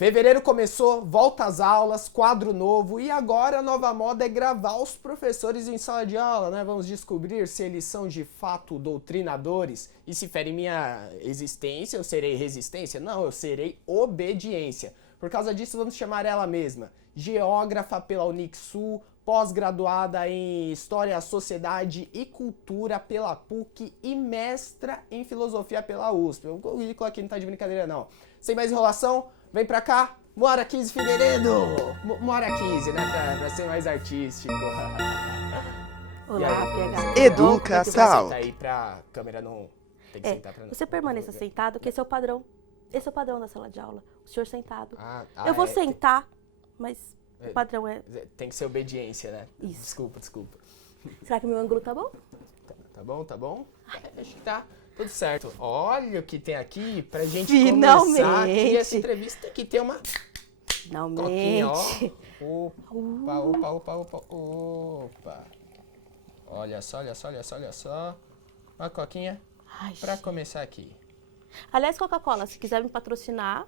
Fevereiro começou, volta às aulas, quadro novo e agora a nova moda é gravar os professores em sala de aula, né? Vamos descobrir se eles são de fato doutrinadores e se ferem minha existência, eu serei resistência? Não, eu serei obediência. Por causa disso, vamos chamar ela mesma, geógrafa pela Unixul, pós-graduada em História, Sociedade e Cultura pela PUC e mestra em Filosofia pela USP. O currículo aqui não tá de brincadeira não. Sem mais enrolação, vem pra cá, Moara Kizzy Figueiredo! Moara Kizzy, né, pra ser mais artístico. Olá, PH. Educação. Senta aí pra câmera não... Tem que sentar pra não... Você permaneça sentado, que esse é o padrão. Esse é o padrão da sala de aula. O senhor sentado. Eu vou sentar, mas o padrão é... Tem que ser obediência, né? Isso. Desculpa. Será que o meu ângulo tá bom? Tá bom? Acho que tá tudo certo. Olha o que tem aqui pra gente Finalmente. começar aqui essa entrevista. Tem que ter uma coquinha, Finalmente. ó. Opa. Olha só. Uma coquinha Ai, pra começar aqui. aliás, Coca-Cola, se quiser me patrocinar...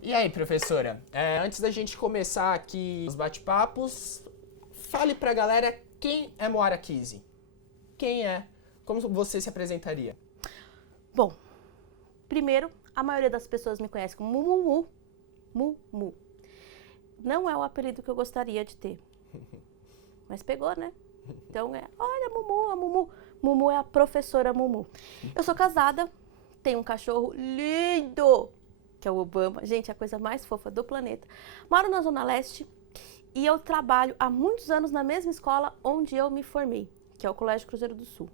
E aí, professora, antes da gente começar aqui os bate-papos, fale pra galera quem é Moara Kizzy. Quem é? Como você se apresentaria? Bom, primeiro, a maioria das pessoas me conhece como Mumu. Mumu. Não é o apelido que eu gostaria de ter. Mas pegou, né? Então olha, Mumu, a Mumu. Mumu é a professora Mumu. Eu sou casada, tenho um cachorro lindo, que é o Obama. Gente, é a coisa mais fofa do planeta. Moro na Zona Leste e eu trabalho há muitos anos na mesma escola onde eu me formei, que é o Colégio Cruzeiro do Sul.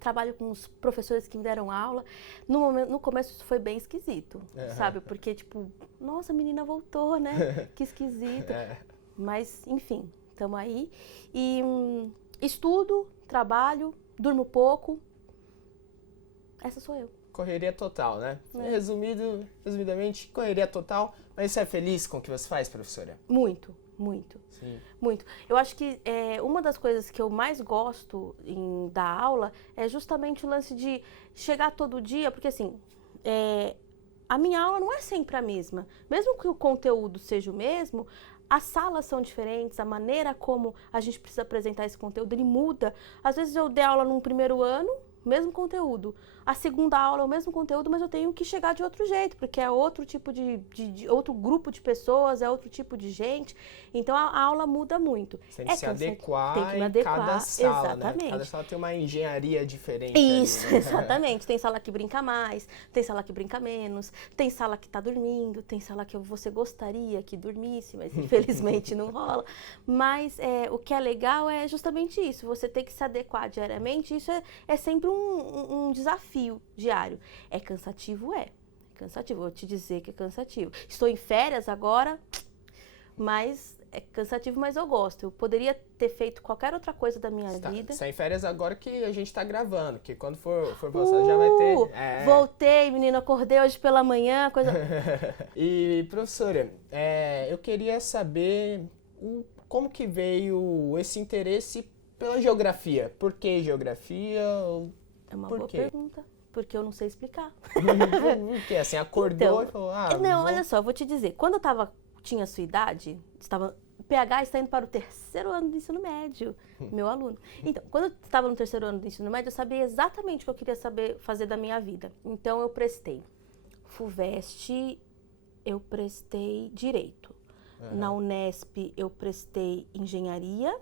Trabalho com os professores que me deram aula. No começo isso foi bem esquisito, sabe? Porque, tipo, nossa, a menina voltou, né? Que esquisito. Mas, enfim, estamos aí. E estudo, trabalho, durmo pouco. Essa sou eu. Correria total, né? Resumidamente, correria total. Mas você é feliz com o que você faz, professora? Muito. Sim. Muito. Eu acho que uma das coisas que eu mais gosto em dar aula é justamente o lance de chegar todo dia, porque assim, a minha aula não é sempre a mesma. Mesmo que o conteúdo seja o mesmo, as salas são diferentes, a maneira como a gente precisa apresentar esse conteúdo, ele muda. Às vezes eu dei aula num primeiro ano, mesmo conteúdo. A segunda aula é o mesmo conteúdo, mas eu tenho que chegar de outro jeito, porque é outro tipo de outro grupo de pessoas, é outro tipo de gente. Então a aula muda muito. Você tem que se adequar tem que me adequar, cada sala, exatamente. né? Cada sala tem uma engenharia diferente. Isso, ali, né? exatamente. Tem sala que brinca mais, tem sala que brinca menos, tem sala que tá dormindo, tem sala que você gostaria que dormisse, mas infelizmente não rola. Mas o que é legal é justamente isso, você tem que se adequar diariamente, isso é sempre um desafio diário. É cansativo? É cansativo, vou te dizer que é cansativo. Estou em férias agora, mas é cansativo, mas eu gosto. Eu poderia ter feito qualquer outra coisa da minha vida. Você tá em férias agora que a gente tá gravando, que quando for você já vai ter... Voltei, menina, acordei hoje pela manhã, coisa... E, professora, eu queria saber como que veio esse interesse pela geografia. Por que geografia? É uma boa pergunta, porque eu não sei explicar. Porque assim, acordou então, e falou... Não, olha só, eu vou te dizer. Quando eu tinha a sua idade, o PH está indo para o 3º ano do ensino médio, meu aluno. Então, quando eu estava no 3º ano do ensino médio, eu sabia exatamente o que eu queria fazer da minha vida. Então, eu prestei FUVEST, eu prestei Direito. Na Unesp, eu prestei Engenharia.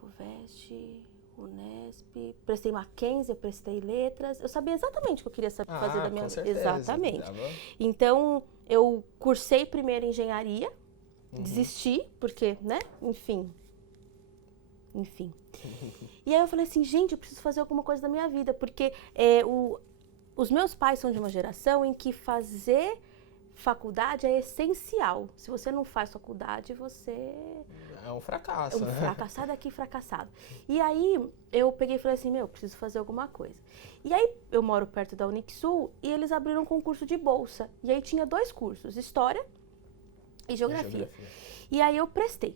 FUVEST... Unesp, prestei Mackenzie, eu prestei Letras. Eu sabia exatamente o que eu queria fazer da minha vida. Exatamente. Então, eu cursei primeiro Engenharia, desisti, porque, né? Enfim. E aí eu falei assim, gente, eu preciso fazer alguma coisa da minha vida, porque os meus pais são de uma geração em que fazer faculdade é essencial. Se você não faz faculdade, você... É um fracasso, né? Fracassado aqui, fracassado. E aí, eu peguei e falei assim, preciso fazer alguma coisa. E aí, eu moro perto da Unixul e eles abriram um concurso de bolsa. E aí, tinha 2 cursos, História e Geografia. E aí, eu prestei,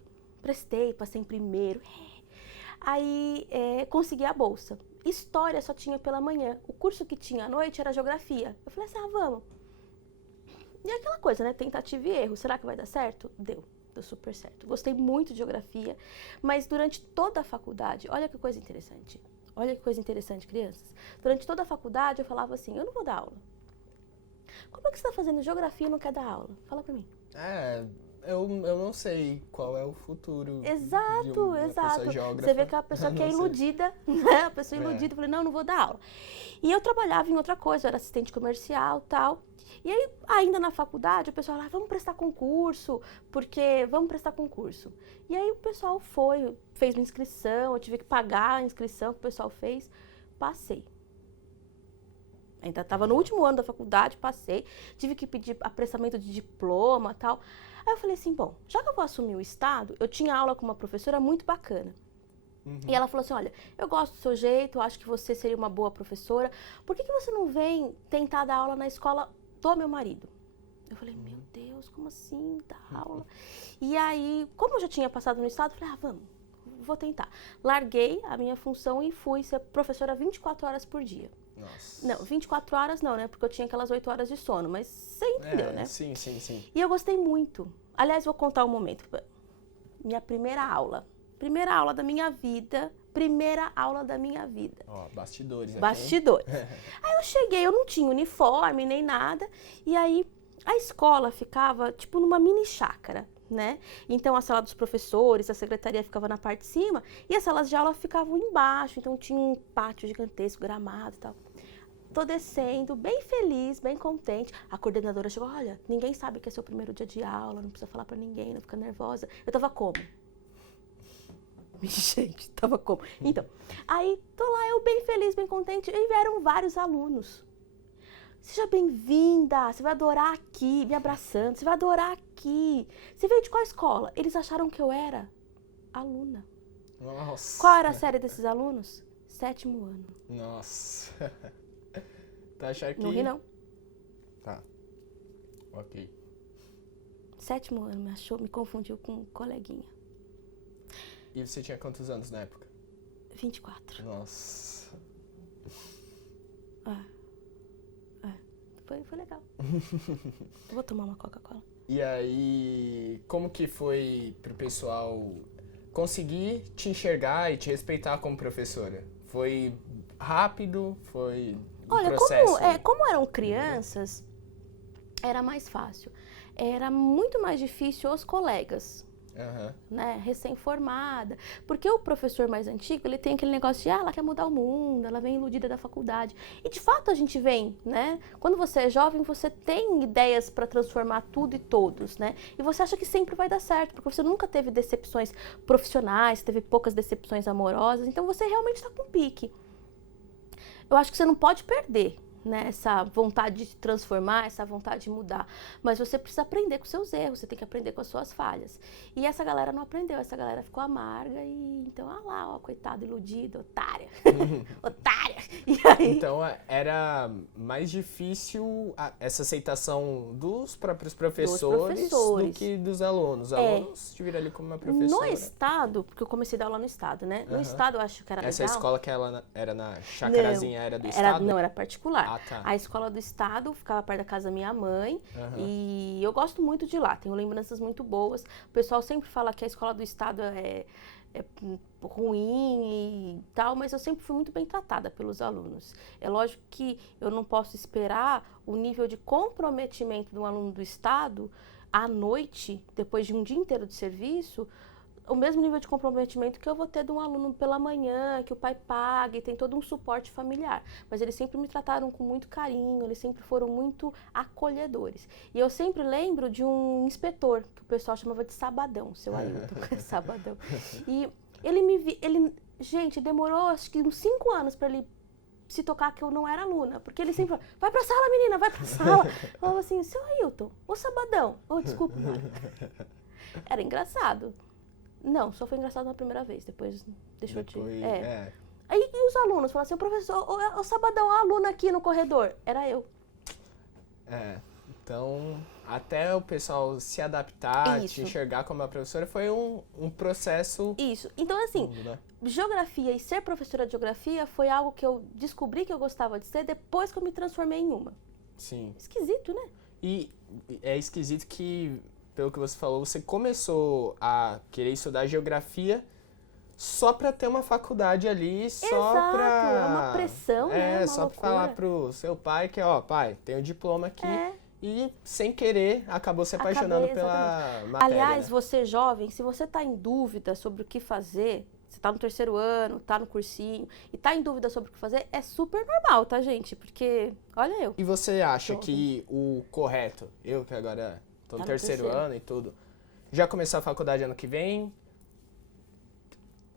passei em primeiro. Aí, consegui a bolsa. História só tinha pela manhã. O curso que tinha à noite era Geografia. Eu falei assim, vamos. E aquela coisa, né? Tentativa e erro. Será que vai dar certo? Deu super certo. Gostei muito de geografia, mas durante toda a faculdade, olha que coisa interessante. Olha que coisa interessante, crianças. Durante toda a faculdade eu falava assim, eu não vou dar aula. Como é que você está fazendo geografia e não quer dar aula? Fala pra mim. Eu não sei qual é o futuro Exato, de uma exato. pessoa geógrafa. Você vê que a pessoa que é iludida, né? A pessoa iludida, eu falei, não vou dar aula. E eu trabalhava em outra coisa, eu era assistente comercial e tal. E aí, ainda na faculdade, o pessoal falava, vamos prestar concurso, porque vamos prestar concurso. E aí o pessoal fez uma inscrição, eu tive que pagar a inscrição que o pessoal fez, passei. Ainda estava no último ano da faculdade, passei, tive que pedir aprestamento de diploma e tal. Aí eu falei assim, bom, já que eu vou assumir o estado, eu tinha aula com uma professora muito bacana. E ela falou assim, olha, eu gosto do seu jeito, eu acho que você seria uma boa professora, por que você não vem tentar dar aula na escola do meu marido? Eu falei, meu Deus, como assim, dar aula? E aí, como eu já tinha passado no estado, eu falei, vamos, vou tentar. Larguei a minha função e fui ser professora 24 horas por dia. Nossa. Não, 24 horas não, né? Porque eu tinha aquelas 8 horas de sono, mas você entendeu, né? Sim. E eu gostei muito. Aliás, vou contar um momento. Minha primeira aula. Primeira aula da minha vida. Ó, bastidores. Bastidores. Aí eu cheguei, eu não tinha uniforme nem nada. E aí a escola ficava tipo numa mini chácara, né? Então a sala dos professores, a secretaria ficava na parte de cima e as salas de aula ficavam embaixo. Então tinha um pátio gigantesco, gramado e tal. Tô descendo, bem feliz, bem contente. A coordenadora chegou, olha, ninguém sabe que é seu primeiro dia de aula, não precisa falar pra ninguém, não fica nervosa. Eu tava como? Gente, tava como? Então, aí tô lá, eu bem feliz, bem contente, e vieram vários alunos. Seja bem-vinda, você vai adorar aqui, me abraçando, você vai adorar aqui. Você veio de qual escola? Eles acharam que eu era aluna. Nossa. Qual era a série desses alunos? 7º ano. Nossa. Tá achando que... Não ri, não. Tá. Ok. 7º ano, me confundiu com um coleguinha. E você tinha quantos anos na época? 24. Nossa. Foi legal. Vou tomar uma Coca-Cola. E aí, como que foi pro pessoal conseguir te enxergar e te respeitar como professora? Foi rápido? Foi um Olha, processo? como eram crianças, era mais fácil. Era muito mais difícil os colegas, né, recém-formada. Porque o professor mais antigo, ele tem aquele negócio de, ela quer mudar o mundo, ela vem iludida da faculdade. E de fato a gente vem, né? Quando você é jovem, você tem ideias para transformar tudo e todos, né? E você acha que sempre vai dar certo, porque você nunca teve decepções profissionais, teve poucas decepções amorosas, então você realmente está com pique. Eu acho que você não pode perder, né, essa vontade de transformar, essa vontade de mudar. Mas você precisa aprender com seus erros, você tem que aprender com as suas falhas. E essa galera não aprendeu, essa galera ficou amarga e então, lá, ó, coitada, iludida, otária. Otária! E aí... Então era mais difícil essa aceitação dos próprios professores do que dos alunos. Os alunos te viram ali como uma professora. No estado, porque eu comecei a dar aula no estado, né? No estado eu acho que era Essa legal. escola que ela era na Chacarazinha era do estado? Não, era particular. Tá. A escola do estado ficava perto da casa da minha mãe e eu gosto muito de lá, tenho lembranças muito boas. O pessoal sempre fala que a escola do estado é ruim e tal, mas eu sempre fui muito bem tratada pelos alunos. É lógico que eu não posso esperar o nível de comprometimento de um aluno do estado à noite, depois de um dia inteiro de serviço, o mesmo nível de comprometimento que eu vou ter de um aluno pela manhã, que o pai paga e tem todo um suporte familiar. Mas eles sempre me trataram com muito carinho, eles sempre foram muito acolhedores. E eu sempre lembro de um inspetor, que o pessoal chamava de Sabadão, seu Ailton, Sabadão. E gente, demorou acho que uns 5 anos para ele se tocar que eu não era aluna, porque ele sempre falava, vai pra sala, menina, vai pra sala. Eu falava assim, seu Ailton, ô Sabadão, desculpa, mãe. Era engraçado. Não, só foi engraçado na primeira vez, depois deixou de... Aí e os alunos falavam assim, professor, o Sabadão, a aluna aqui no corredor. Era eu. Então, até o pessoal se adaptar, te enxergar como uma professora, foi um processo... Isso. Então, assim, geografia e ser professora de geografia foi algo que eu descobri que eu gostava de ser depois que eu me transformei em uma. Sim. Esquisito, né? E é esquisito que, pelo que você falou, você começou a querer estudar geografia só pra ter uma faculdade ali, só Exato, pra... é uma pressão, né? Uma só pra loucura. falar pro seu pai que, ó, pai, tenho diploma aqui. É. E, sem querer, acabou se apaixonando pela matéria, Aliás, né? você jovem, se você está em dúvida sobre o que fazer, você está no 3º ano, está no cursinho, e está em dúvida sobre o que fazer, é super normal, tá, gente? Porque, olha eu. E você acha Jovem. que o correto, eu que agora tô no Tá no 3º terceiro. ano e tudo, já começar a faculdade ano que vem?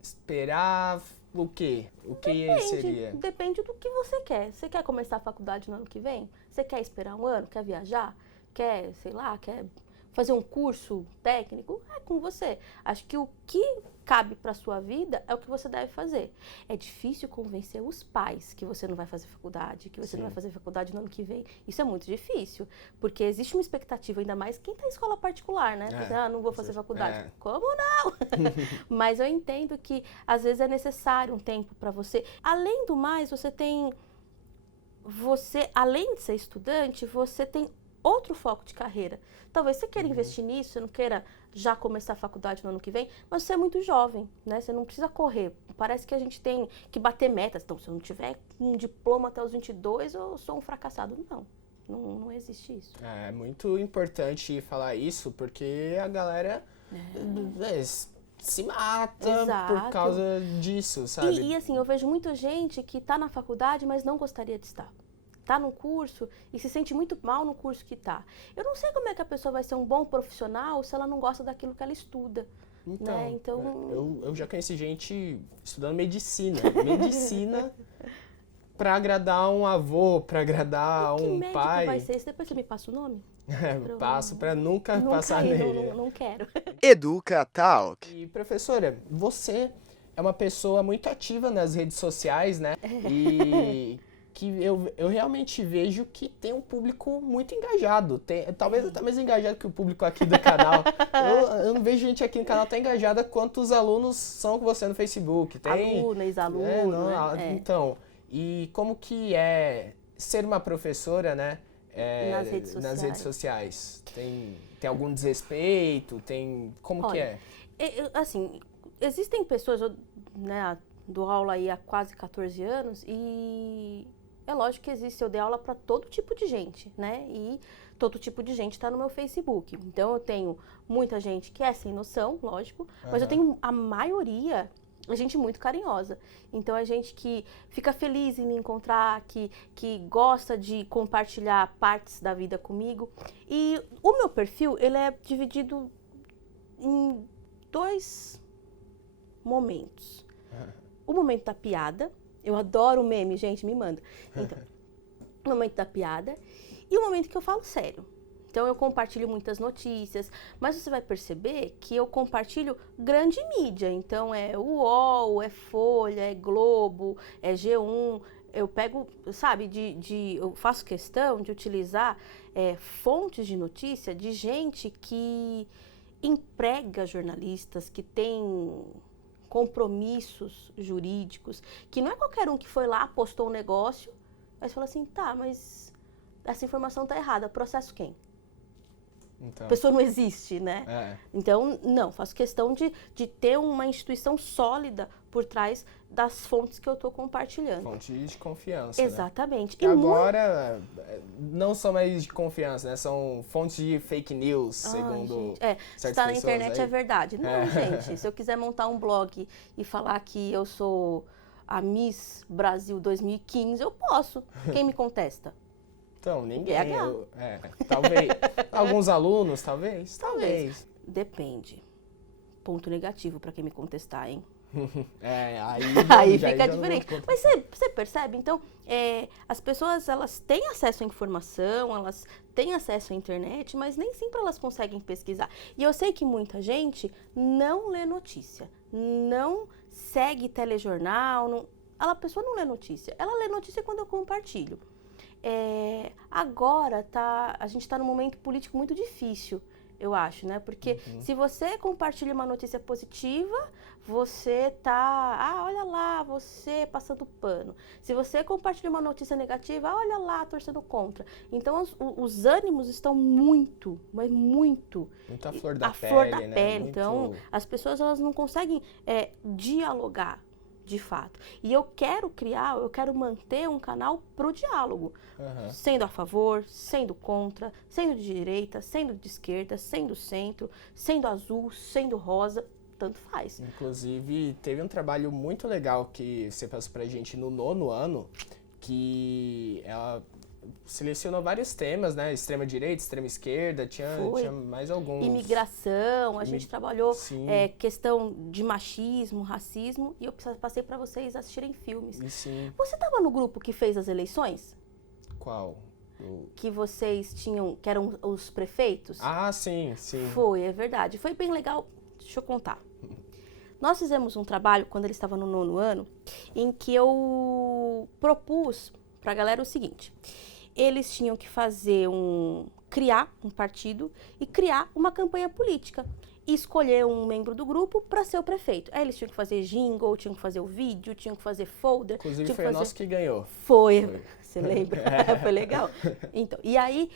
Esperar o quê? O que seria? Depende do que você quer. Você quer começar a faculdade no ano que vem? Você quer esperar um ano? Quer viajar? Quer, sei lá, quer fazer um curso técnico? É com você. Acho que o que cabe para sua vida é o que você deve fazer. É difícil convencer os pais que você não vai fazer faculdade, que você não vai fazer faculdade no ano que vem. Isso é muito difícil, porque existe uma expectativa, ainda mais quem está em escola particular, né? Não vou fazer faculdade. Como não? Mas eu entendo que às vezes é necessário um tempo para você. Além do mais, além de ser estudante, você tem outro foco de carreira. Talvez você queira investir nisso, você não queira já começar a faculdade no ano que vem, mas você é muito jovem, né? Você não precisa correr. Parece que a gente tem que bater metas. Então, se eu não tiver um diploma até os 22, eu sou um fracassado. Não existe isso. É muito importante falar isso, porque a galera se mata por causa disso, sabe? E assim, eu vejo muita gente que está na faculdade, mas não gostaria de estar. Está no curso e se sente muito mal no curso que está. Eu não sei como é que a pessoa vai ser um bom profissional se ela não gosta daquilo que ela estuda. Então, né? eu já conheci gente estudando medicina. Medicina pra agradar um avô, pra agradar Que um médico pai. vai ser esse? Depois você me passa o nome? Passo pra nunca passar ir, nele. Não quero. Educa Talk. E professora, você é uma pessoa muito ativa nas redes sociais, né? E que eu realmente vejo que tem um público muito engajado. Talvez até mais engajado que o público aqui do canal. Eu não vejo gente aqui no canal tão engajada quanto os alunos são com você no Facebook. Aluna, ex-aluno. Então, e como que é ser uma professora, né? Nas redes sociais. Tem algum desrespeito? Como que é? Assim, existem pessoas, né, dou aula aí há quase 14 anos e é lógico que eu dei aula para todo tipo de gente, né? E todo tipo de gente está no meu Facebook. Então eu tenho muita gente que é sem noção, lógico, mas eu tenho a maioria é gente muito carinhosa. Então é gente que fica feliz em me encontrar, que gosta de compartilhar partes da vida comigo. E o meu perfil, ele é dividido em 2 momentos. O momento da piada. Eu adoro meme, gente, me manda. Então, o momento da piada e o momento que eu falo sério. Então, eu compartilho muitas notícias, mas você vai perceber que eu compartilho grande mídia. Então, é UOL, é Folha, é Globo, é G1. Eu pego, sabe, eu faço questão de utilizar fontes de notícia de gente que emprega jornalistas, que tem compromissos jurídicos, que não é qualquer um que foi lá, postou um negócio, aí você fala assim, tá, mas essa informação tá errada, processo quem? Então, a pessoa não existe, né? Então, não, faço questão de ter uma instituição sólida por trás das fontes que eu estou compartilhando. Fontes de confiança, exatamente. Né? E agora, não são mais de confiança, né? São fontes de fake news, segundo se está na internet é verdade. Não, gente, se eu quiser montar um blog e falar que eu sou a Miss Brasil 2015, eu posso. Quem me contesta? Então, ninguém. Talvez. Alguns alunos, talvez. Depende. Ponto negativo para quem me contestar, hein? Aí fica diferente. Mas você percebe? Então, as pessoas, elas têm acesso à informação, elas têm acesso à internet, mas nem sempre elas conseguem pesquisar. E eu sei que muita gente não lê notícia, não segue telejornal, a pessoa não lê notícia. Ela lê notícia quando eu compartilho. Agora a gente está num momento político muito difícil. eu acho, né? Porque se você compartilha uma notícia positiva, você tá, olha lá, você passando pano. Se você compartilha uma notícia negativa, olha lá, torcendo contra. Então, os ânimos estão muito, mas muito... Muito à flor da à pele, flor da né? pele. Muito... Então, as pessoas, elas não conseguem dialogar, de fato. E eu quero manter um canal pro diálogo. Sendo a favor, sendo contra, sendo de direita, sendo de esquerda, sendo centro, sendo azul, sendo rosa, tanto faz. Inclusive, teve um trabalho muito legal que você passou pra gente no 9º ano, que ela selecionou vários temas, né? Extrema direita, extrema esquerda, tinha mais alguns. Imigração, a gente trabalhou Sim. Questão de machismo, racismo, e eu passei para vocês assistirem filmes. Sim. Você estava no grupo que fez as eleições? Qual? Que vocês tinham, que eram os prefeitos? Ah, sim. Foi, é verdade. Foi bem legal. Deixa eu contar. Nós fizemos um trabalho, quando ele estava no 9º ano, em que eu propus para a galera o seguinte: eles tinham que criar um partido e criar uma campanha política. E escolher um membro do grupo para ser o prefeito. Aí eles tinham que fazer jingle, tinham que fazer o vídeo, tinham que fazer folder. Inclusive foi o nosso que ganhou. Foi. Você lembra? Foi legal. Então, e aí,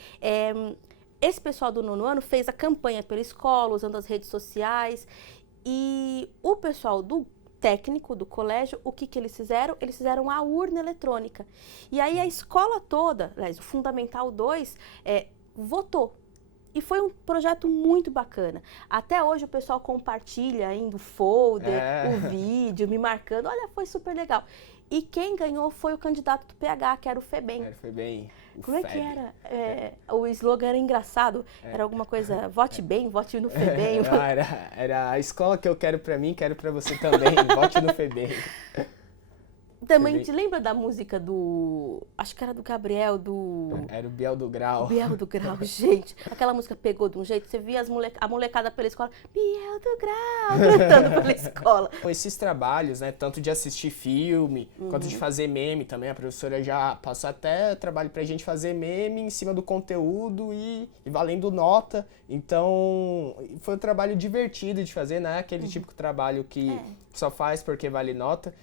esse pessoal do 9º ano fez a campanha pela escola, usando as redes sociais. E o pessoal do técnico do colégio, o que eles fizeram? Eles fizeram a urna eletrônica. E aí a escola toda, aliás, o Fundamental 2, votou. E foi um projeto muito bacana. Até hoje o pessoal compartilha ainda o folder, o vídeo, me marcando. Olha, foi super legal. E quem ganhou foi o candidato do PH, que era o FEBEM. Era o FEBEM. Como é que era? O slogan era engraçado. Era alguma coisa, vote bem, vote no FEBEM. Não, era a escola que eu quero pra mim, quero pra você também. Vote no FEBEM. Também te lembra da música do... Acho que era do Gabriel, Era o Biel do Grau. Biel do Grau, gente. Aquela música pegou de um jeito, você via a molecada pela escola, Biel do Grau, cantando pela escola. Esses trabalhos, né, tanto de assistir filme, quanto de fazer meme também, a professora já passou até trabalho pra gente fazer meme em cima do conteúdo e valendo nota. Então, foi um trabalho divertido de fazer, né, aquele típico trabalho que só faz porque vale nota.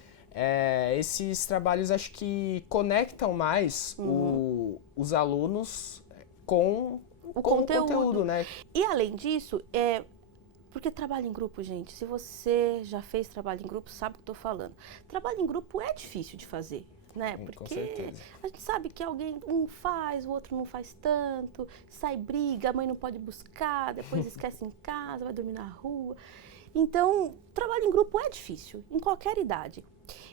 Esses trabalhos acho que conectam mais os alunos com o conteúdo, né? E além disso, porque trabalho em grupo, gente, se você já fez trabalho em grupo, sabe o que eu tô falando. Trabalho em grupo é difícil de fazer, né? Porque a gente sabe que um faz, o outro não faz tanto, sai briga, a mãe não pode buscar, depois esquece em casa, vai dormir na rua. Então, trabalho em grupo é difícil, em qualquer idade.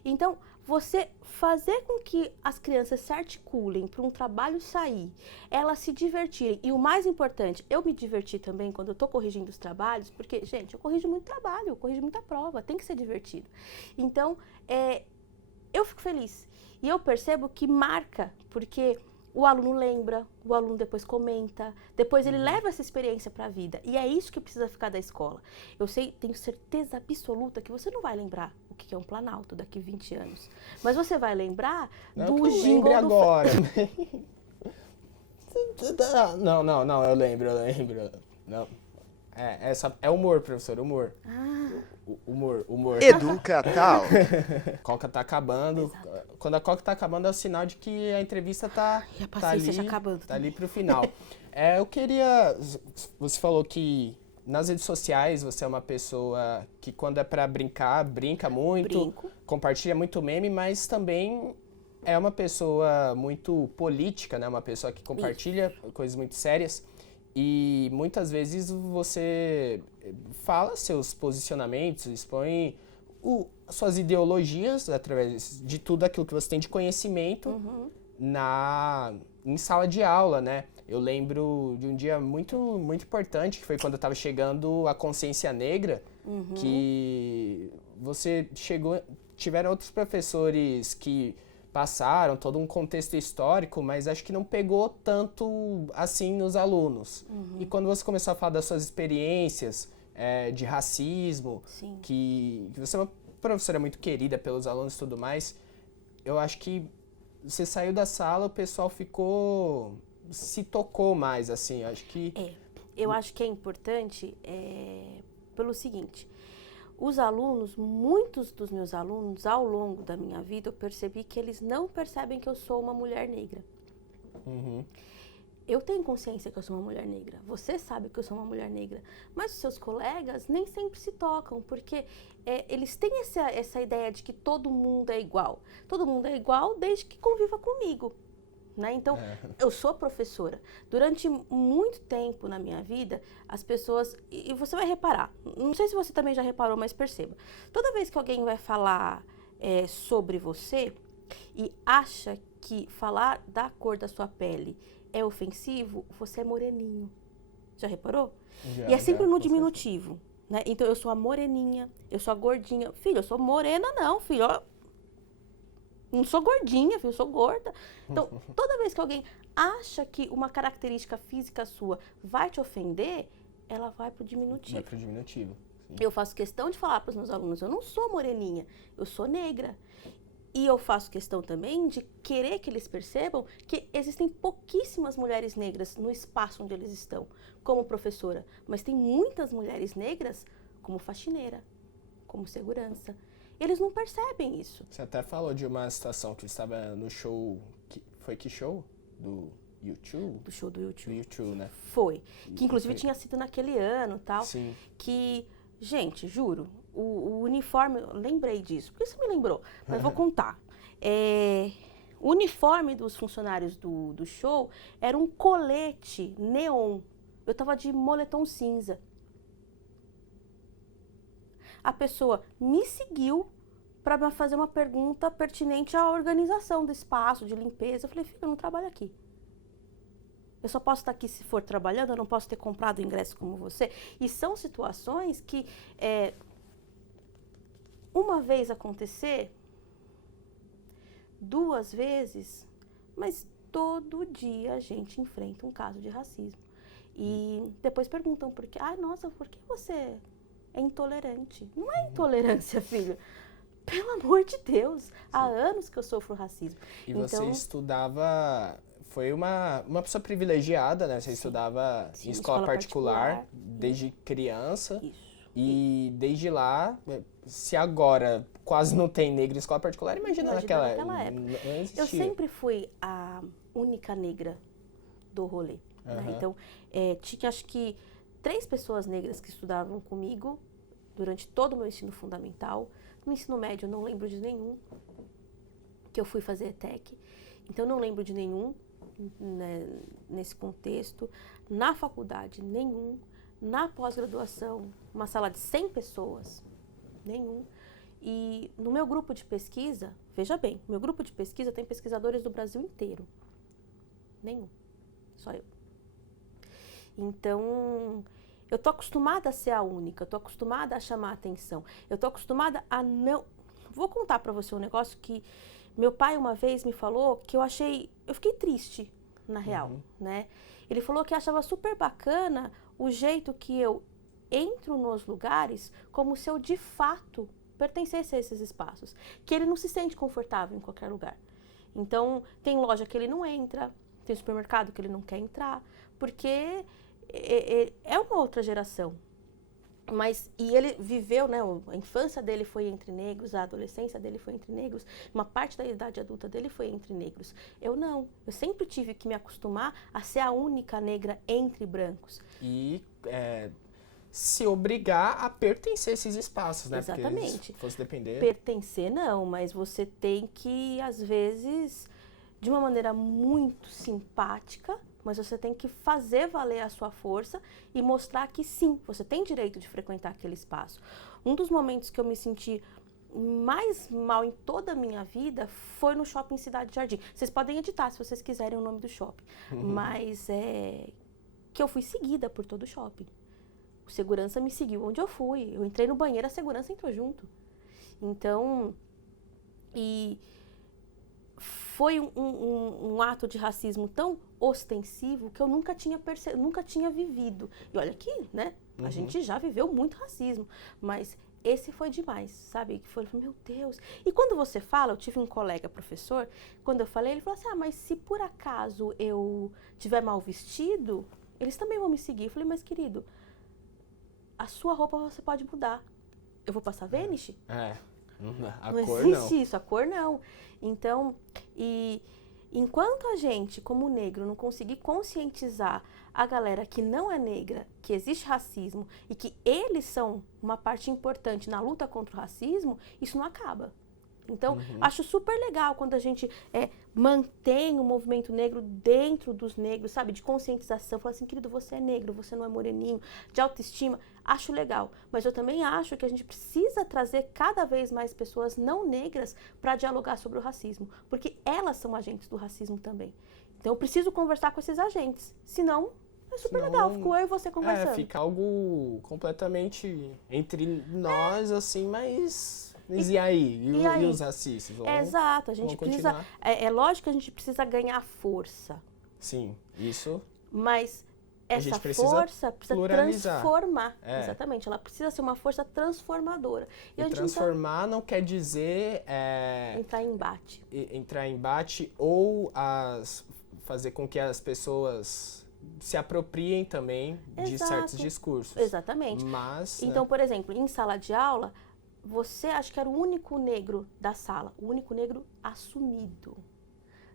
Então, você fazer com que as crianças se articulem para um trabalho sair, elas se divertirem. E o mais importante, eu me diverti também quando eu estou corrigindo os trabalhos, porque, gente, eu corrijo muito trabalho, eu corrijo muita prova, tem que ser divertido. Então, eu fico feliz. E eu percebo que marca, porque o aluno lembra, o aluno depois comenta, depois ele leva essa experiência para a vida. E é isso que precisa ficar da escola. Eu tenho certeza absoluta que você não vai lembrar o que é um Planalto daqui 20 anos. Mas você vai lembrar do jingle agora. Não, eu lembro. Não. É humor, professor, humor. Humor. Educa Talk. Coca tá acabando. Exato. Quando a Coca tá acabando é o sinal de que a entrevista tá ali, já acabando. Tá ali pro final. Eu queria... Você falou que nas redes sociais você é uma pessoa que quando é pra brincar, brinca muito, compartilha muito meme, mas também é uma pessoa muito política, né? Uma pessoa que compartilha coisas muito sérias. E muitas vezes você fala seus posicionamentos, expõe suas ideologias através de tudo aquilo que você tem de conhecimento em sala de aula, né? Eu lembro de um dia muito, muito importante, que foi quando eu estava chegando a consciência negra, que tiveram outros professores que passaram todo um contexto histórico, mas acho que não pegou tanto assim nos alunos. E quando você começou a falar das suas experiências de racismo, que você é uma professora muito querida pelos alunos e tudo mais, eu acho que você saiu da sala, o pessoal se tocou mais, assim, acho que... Eu acho que é importante pelo seguinte, os alunos, muitos dos meus alunos, ao longo da minha vida, eu percebi que eles não percebem que eu sou uma mulher negra. Uhum. Eu tenho consciência que eu sou uma mulher negra, você sabe que eu sou uma mulher negra, mas os seus colegas nem sempre se tocam, porque eles têm essa ideia de que todo mundo é igual. Todo mundo é igual desde que conviva comigo. Né? Então, eu sou professora. Durante muito tempo na minha vida, as pessoas... E você vai reparar, não sei se você também já reparou, mas perceba. Toda vez que alguém vai falar sobre você e acha que falar da cor da sua pele é ofensivo, você é moreninho. Já reparou? E é sempre no diminutivo. Né? Então, eu sou a moreninha, eu sou a gordinha. Filho, eu sou morena não, filho. Não sou gordinha, filho, eu sou gorda. Então, toda vez que alguém acha que uma característica física sua vai te ofender, ela vai pro diminutivo. Vai pro diminutivo. Sim. Eu faço questão de falar para os meus alunos, eu não sou moreninha, eu sou negra. E eu faço questão também de querer que eles percebam que existem pouquíssimas mulheres negras no espaço onde eles estão, como professora. Mas tem muitas mulheres negras como faxineira, como segurança. Eles não percebem isso. Você até falou de uma situação que estava no show, foi que show? Do YouTube? Do show do YouTube. Do YouTube, né? Foi. Que inclusive tinha sido naquele ano e tal. Sim. Que, gente, juro, o uniforme, eu lembrei disso. Por que você me lembrou? Mas vou contar. O uniforme dos funcionários do show era um colete neon. Eu tava de moletom cinza. A pessoa me seguiu para fazer uma pergunta pertinente à organização do espaço, de limpeza. Eu falei, filho, eu não trabalho aqui. Eu só posso estar aqui se for trabalhando, eu não posso ter comprado o ingresso como você. E são situações que, uma vez acontecer, 2 vezes, mas todo dia a gente enfrenta um caso de racismo. E depois perguntam por quê. Nossa, por que você é intolerante? Não é intolerância, filho. Pelo amor de Deus, há anos que eu sofro racismo. E você estudava, foi uma pessoa privilegiada, né? Você estudava em escola particular desde criança. Isso. E desde lá, se agora quase não tem negro em escola particular, imagina naquela época. Não existia. Eu sempre fui a única negra do rolê. Né? Então, tinha acho que 3 pessoas negras que estudavam comigo durante todo o meu ensino fundamental. No ensino médio, eu não lembro de nenhum, que eu fui fazer ETEC. Então, não lembro de nenhum, né, nesse contexto. Na faculdade, nenhum. Na pós-graduação, uma sala de 100 pessoas, nenhum. E no meu grupo de pesquisa, veja bem, meu grupo de pesquisa tem pesquisadores do Brasil inteiro. Nenhum. Só eu. Então, eu tô acostumada a ser a única, eu tô acostumada a chamar a atenção, eu tô acostumada a não... Vou contar pra você um negócio que meu pai uma vez me falou que eu fiquei triste, na real, né? Ele falou que achava super bacana o jeito que eu entro nos lugares como se eu de fato pertencesse a esses espaços, que ele não se sente confortável em qualquer lugar. Então, tem loja que ele não entra, tem supermercado que ele não quer entrar, porque é uma outra geração. E ele viveu, né, a infância dele foi entre negros, a adolescência dele foi entre negros, uma parte da idade adulta dele foi entre negros. Eu não, eu sempre tive que me acostumar a ser a única negra entre brancos. E se obrigar a pertencer a esses espaços, né? Exatamente. Porque se fosse depender... Pertencer não, mas você tem que, às vezes, de uma maneira muito simpática, mas você tem que fazer valer a sua força e mostrar que sim, você tem direito de frequentar aquele espaço. Um dos momentos que eu me senti mais mal em toda a minha vida foi no shopping Cidade Jardim. Vocês podem editar se vocês quiserem o nome do shopping, mas que eu fui seguida por todo o shopping. O segurança me seguiu onde eu fui. Eu entrei no banheiro, a segurança entrou junto. Então, foi um ato de racismo tão ostensivo que eu nunca tinha vivido. E olha aqui, né? A gente já viveu muito racismo, mas esse foi demais, sabe? Que foi, meu Deus. E quando você fala, eu tive um colega professor, quando eu falei, ele falou assim, mas se por acaso eu tiver mal vestido, eles também vão me seguir. Eu falei, mas querido, a sua roupa você pode mudar. Eu vou passar Vanish? A Não cor existe não. isso, a cor não. Então, e enquanto a gente, como negro, não conseguir conscientizar a galera que não é negra, que existe racismo e que eles são uma parte importante na luta contra o racismo, isso não acaba. Então, acho super legal quando a gente mantém o movimento negro dentro dos negros, sabe? De conscientização. Falar assim, querido, você é negro, você não é moreninho, de autoestima. Acho legal. Mas eu também acho que a gente precisa trazer cada vez mais pessoas não negras para dialogar sobre o racismo. Porque elas são agentes do racismo também. Então, eu preciso conversar com esses agentes. Senão, é super legal. Fico eu e você conversando. Fica algo completamente entre nós, assim, mas e aí? E os racistas? Exato, a gente precisa. É lógico que a gente precisa ganhar força. Sim, isso. Mas essa força precisa transformar. Exatamente, ela precisa ser uma força transformadora. E transformar não quer dizer entrar em embate. Entrar em embate ou fazer com que as pessoas se apropriem também de certos discursos. Exatamente. Mas, então, por exemplo, em sala de aula, você acha que era o único negro da sala, o único negro assumido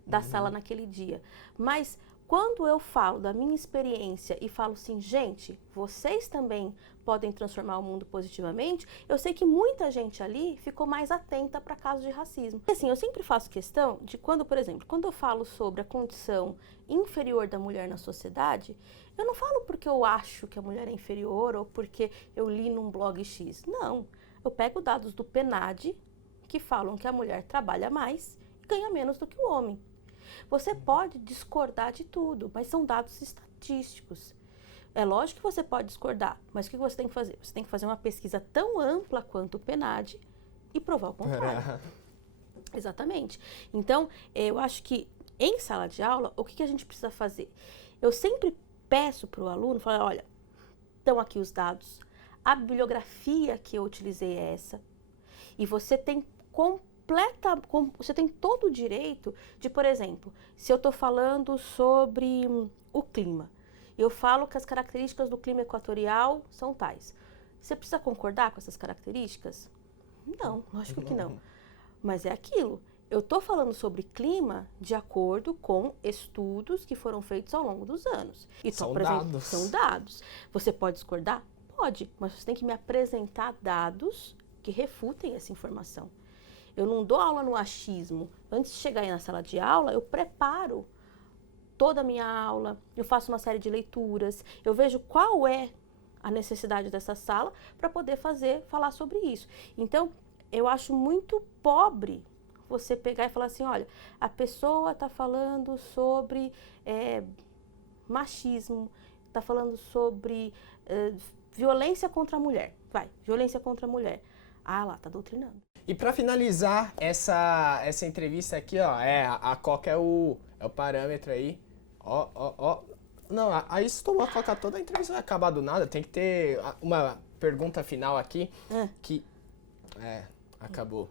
da sala naquele dia. Mas quando eu falo da minha experiência e falo assim, gente, vocês também podem transformar o mundo positivamente, eu sei que muita gente ali ficou mais atenta para casos de racismo. E assim, eu sempre faço questão de quando, por exemplo, quando eu falo sobre a condição inferior da mulher na sociedade, eu não falo porque eu acho que a mulher é inferior ou porque eu li num blog X. Não. Eu pego dados do PNAD que falam que a mulher trabalha mais e ganha menos do que o homem. Você pode discordar de tudo, mas são dados estatísticos. É lógico que você pode discordar, mas o que você tem que fazer? Você tem que fazer uma pesquisa tão ampla quanto o PNAD e provar o contrário. Exatamente. Então, eu acho que em sala de aula, o que a gente precisa fazer? Eu sempre peço para o aluno, falar, olha, estão aqui os dados, a bibliografia que eu utilizei é essa, e você tem você tem todo o direito de, por exemplo, se eu estou falando sobre o clima, eu falo que as características do clima equatorial são tais. Você precisa concordar com essas características? Não, lógico que não. Mas é aquilo. Eu estou falando sobre clima de acordo com estudos que foram feitos ao longo dos anos. E são dados. São dados. Você pode discordar? Pode, mas você tem que me apresentar dados que refutem essa informação. Eu não dou aula no achismo. Antes de chegar aí na sala de aula, eu preparo toda a minha aula, eu faço uma série de leituras, eu vejo qual é a necessidade dessa sala para poder falar sobre isso. Então, eu acho muito pobre você pegar e falar assim, olha, a pessoa está falando sobre machismo, está falando sobre violência contra a mulher. Violência contra a mulher. Ah lá, tá doutrinando. E para finalizar essa entrevista aqui, ó, a Coca é o parâmetro aí. Ó. Não, aí se tomar a Coca toda, a entrevista vai acabar do nada. Tem que ter uma pergunta final aqui que... acabou.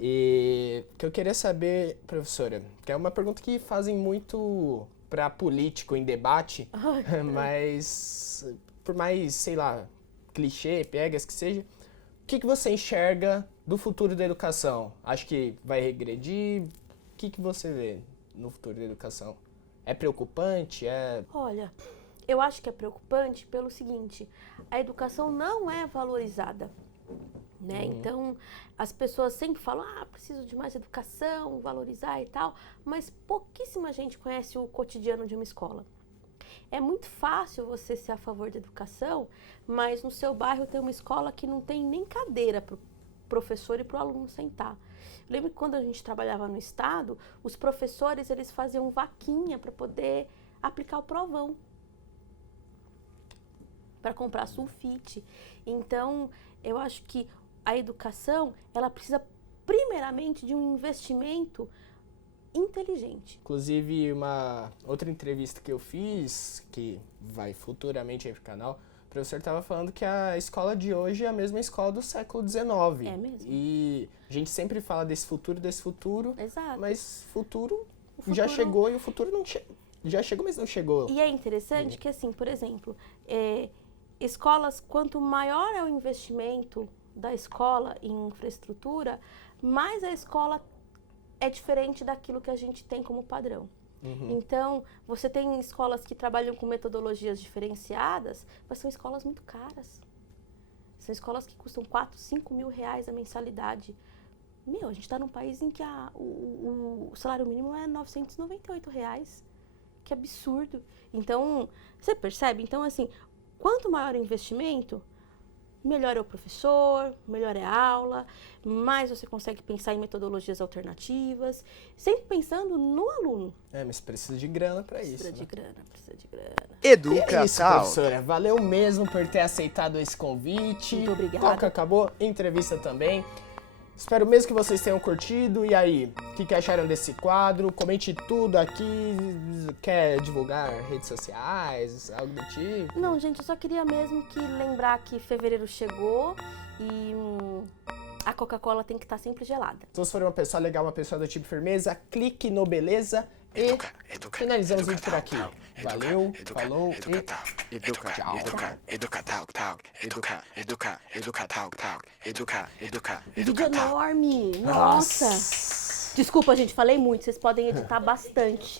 E que eu queria saber, professora, que é uma pergunta que fazem muito para político em debate, mas por mais, sei lá, clichê, piegas que seja, o que você enxerga do futuro da educação? Acho que vai regredir? O que você vê no futuro da educação? É preocupante? Olha, eu acho que é preocupante pelo seguinte, a educação não é valorizada, né? Então, as pessoas sempre falam, preciso de mais educação, valorizar e tal, mas pouquíssima gente conhece o cotidiano de uma escola. É muito fácil você ser a favor da educação, mas no seu bairro tem uma escola que não tem nem cadeira para o professor e para o aluno sentar. Eu lembro que quando a gente trabalhava no estado, os professores eles faziam vaquinha para poder aplicar o provão, para comprar sulfite. Então, eu acho que a educação, ela precisa primeiramente de um investimento inteligente. Inclusive, uma outra entrevista que eu fiz, que vai futuramente aí pro canal, o professor estava falando que a escola de hoje é a mesma escola do século XIX. É mesmo. E a gente sempre fala desse futuro, Exato. mas o futuro já chegou e o futuro não chega. Já chegou, mas não chegou. E é interessante que, assim, por exemplo, escolas, quanto maior é o investimento da escola em infraestrutura, mais a escola é diferente daquilo que a gente tem como padrão. Então, você tem escolas que trabalham com metodologias diferenciadas, mas são escolas muito caras. São escolas que custam 4, 5 mil reais a mensalidade. Meu, a gente está num país em que o salário mínimo é 998 reais. Que absurdo. Então, você percebe? Então, assim, quanto maior o investimento, melhor é o professor, melhor é a aula, mais você consegue pensar em metodologias alternativas, sempre pensando no aluno. Mas precisa de grana pra isso. Precisa de né? grana, precisa de grana. E é Educa isso, Talk. professora. Valeu mesmo por ter aceitado esse convite. Muito obrigada. Talk acabou, entrevista também. Espero mesmo que vocês tenham curtido. E aí, o que acharam desse quadro? Comente tudo aqui. Quer divulgar redes sociais, algo do tipo? Não, gente, eu só queria mesmo que lembrar que fevereiro chegou e a Coca-Cola tem que estar sempre gelada. Se você for uma pessoa legal, uma pessoa do tipo firmeza, clique no beleza e finalizamos o vídeo por aqui. Valeu, falou e Vídeo enorme! Nossa! Desculpa, gente, falei muito, vocês podem editar bastante.